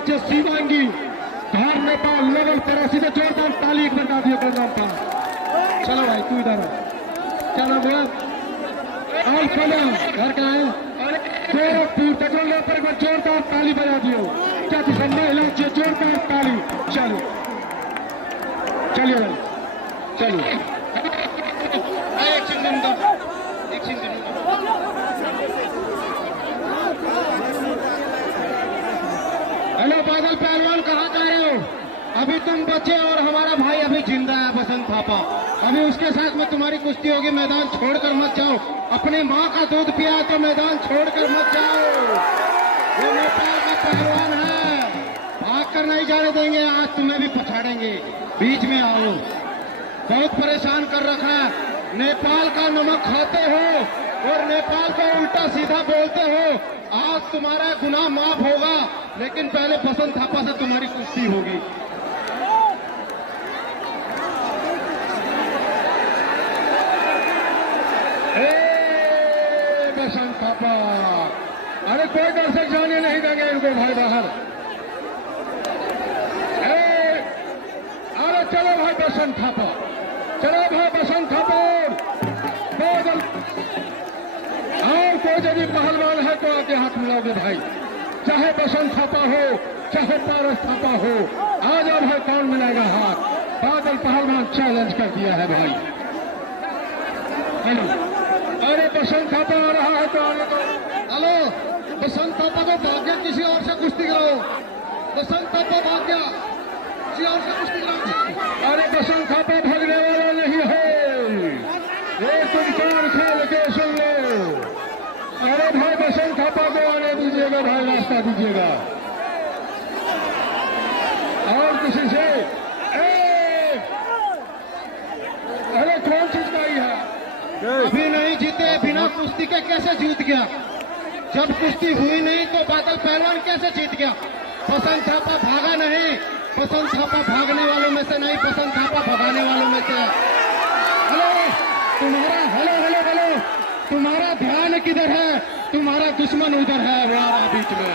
मंच शिवांगी धार नेपाल लेवल पर सीधे जोरदार ताली एक बता दिए प्रोग्राम पर। चलो भाई तू इधर क्या नाम हुआ और खोलो घर का है गोरखपुर तकरोले पर एक बार जोरदार ताली बजा दियो। क्या किसी महिला से जोरदार ताली। चलो चलिए भाई चलिए हेलो बादल पहलवान कहाँ जा रहे हो? अभी तुम बचे और हमारा भाई अभी जिंदा है बसंत थापा। अभी उसके साथ में तुम्हारी कुश्ती होगी। मैदान छोड़कर मत जाओ। अपने माँ का दूध पिया तो मैदान छोड़कर मत जाओ। वो नेपाल का पहलवान है, भाग कर नहीं जाने देंगे। आज तुम्हें भी पछाड़ेंगे। बीच में आओ। बहुत परेशान कर रखा है। नेपाल का नमक खाते हो और नेपाल को उल्टा सीधा बोलते हो। आज तुम्हारा गुनाह माफ होगा, लेकिन पहले बसंत थापा से तुम्हारी कुश्ती होगी। बसंत थापा, अरे कोई दर्शक जाने नहीं देंगे इनको भाई बाहर। अरे चलो भाई बसंत थापा, चलो भाई बसंत थापा। और कोई यदि पहलवान है तो आगे हाथ मिलाओगे भाई। चाहे बसंत थापा हो चाहे पारस थापा हो, आ जाओ भाई। कौन मिलाएगा हाथ? बादल पहलवान चैलेंज कर दिया है भाई। हेलो अरे बसंत थापा आ रहा है तो आगे तो। हेलो बसंत थापा को भाग गया, किसी और से कुश्ती कराओ। बसंत थापा भाग गया, किसी और से कुश्ती कराओ। अरे बसंत थापा भागने वाला नहीं है, ये तुम चार खेल के सुन लो। अरे भाई बसंत थापा को आने दीजिएगा भाई, रास्ता दीजिएगा। और किसी से अरे कौन चीज का ही है? अभी नहीं जीते, बिना कुश्ती के कैसे जीत गया? जब कुश्ती हुई नहीं तो बादल पहलवान कैसे जीत गया? बसंत थापा भागा नहीं। बसंत थापा भागने वालों में से नहीं, बसंत थापा भगाने वालों में से। हेलो तुम्हारा हेलो हेलो हेलो तुम्हारा ध्यान किधर है? तुम्हारा दुश्मन उधर है, वो आ रहा बीच में।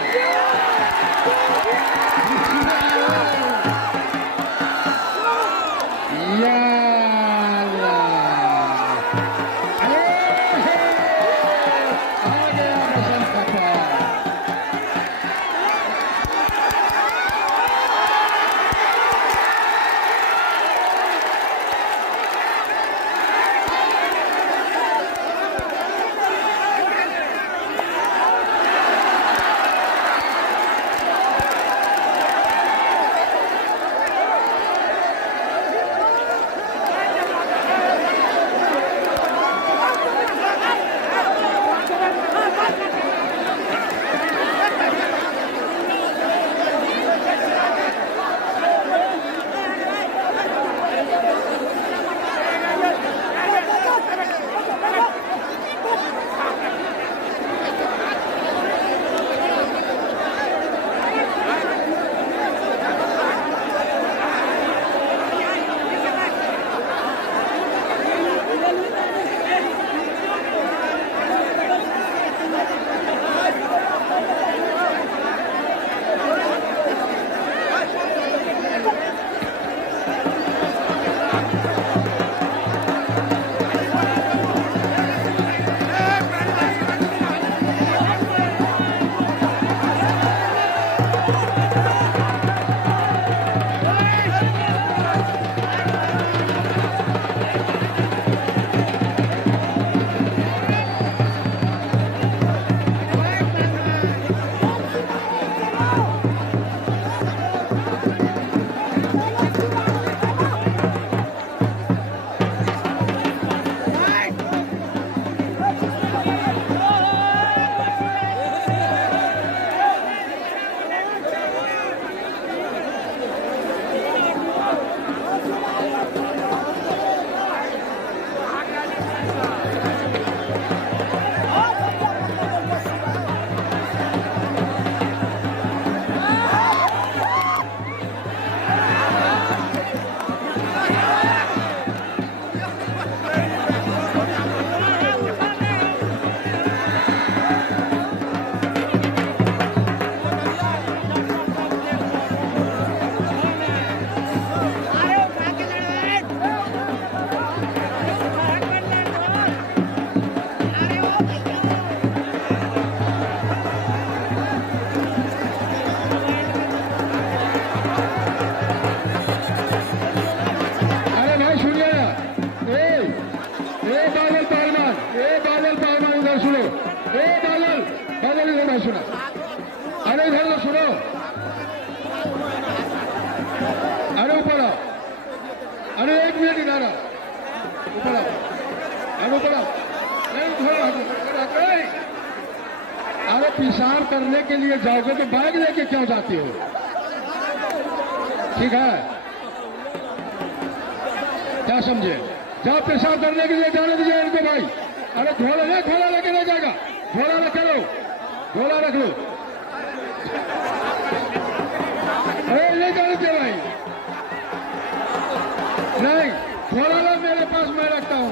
अरे 1 मिनट इधर आओ, ऊपर आओ, ऊपर आओ, नहीं थोड़ा नहीं। अरे पेशाब करने के लिए जाओगे तो बैग लेके क्यों जाती हो? ठीक है, क्या समझे? जाओ पेशाब करने के लिए जाने दीजिए इनको भाई। अरे झोला लेके नहीं जाएगा, झोला रख लो, झोला रख लो। अरे ले जाने दे भाई, नहीं झोला लो मेरे पास, मैं रखता हूँ।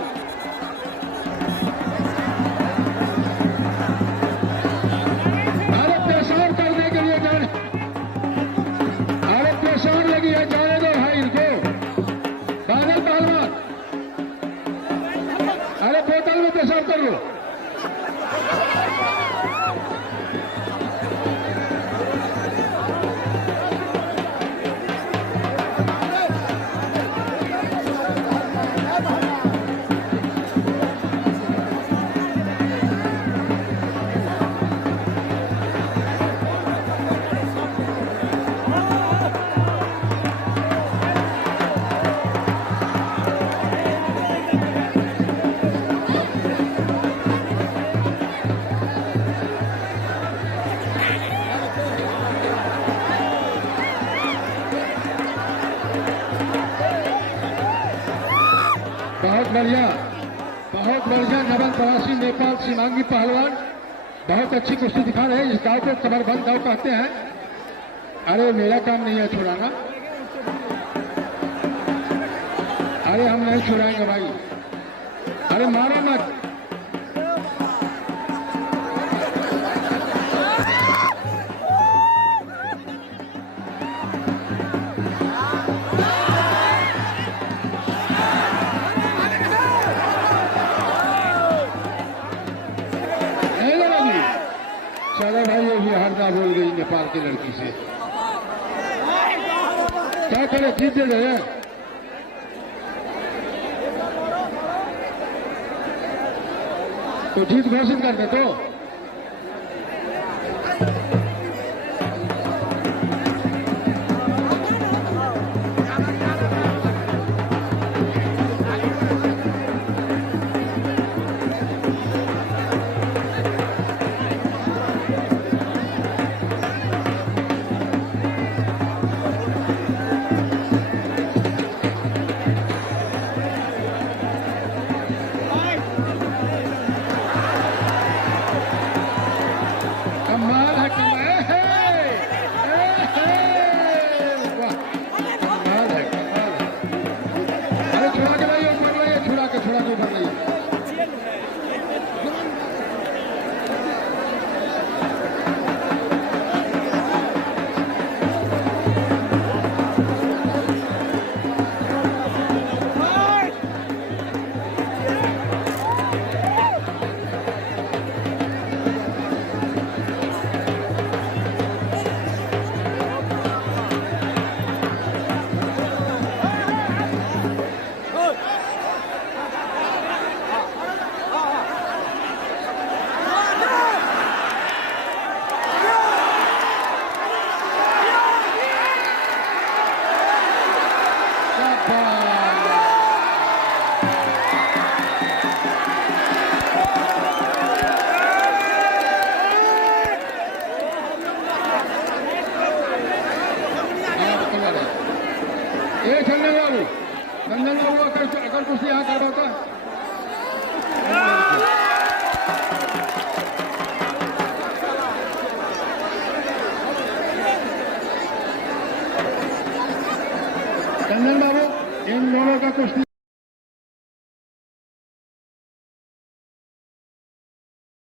अरे पेशाब करने के लिए जाने, अरे पेशाब लगी है, जाने दो भाई इनको। बादल पहलवान, अरे बोतल में पेशाब कर लो। बहुत बढ़िया नवल प्रवासी नेपाल शिवांगी पहलवान बहुत अच्छी कुश्ती दिखा रहे हैं। इस गांव को कमरबंद गांव कहते हैं। अरे मेरा काम नहीं है छुड़ाना, अरे हम नहीं छुड़ाएंगे भाई, अरे मारो मत। बोल गई नेपाल की लड़की से, क्या करे, जीत दे रहे हैं। तो जीत घोषित कर दे तो। कुश्ती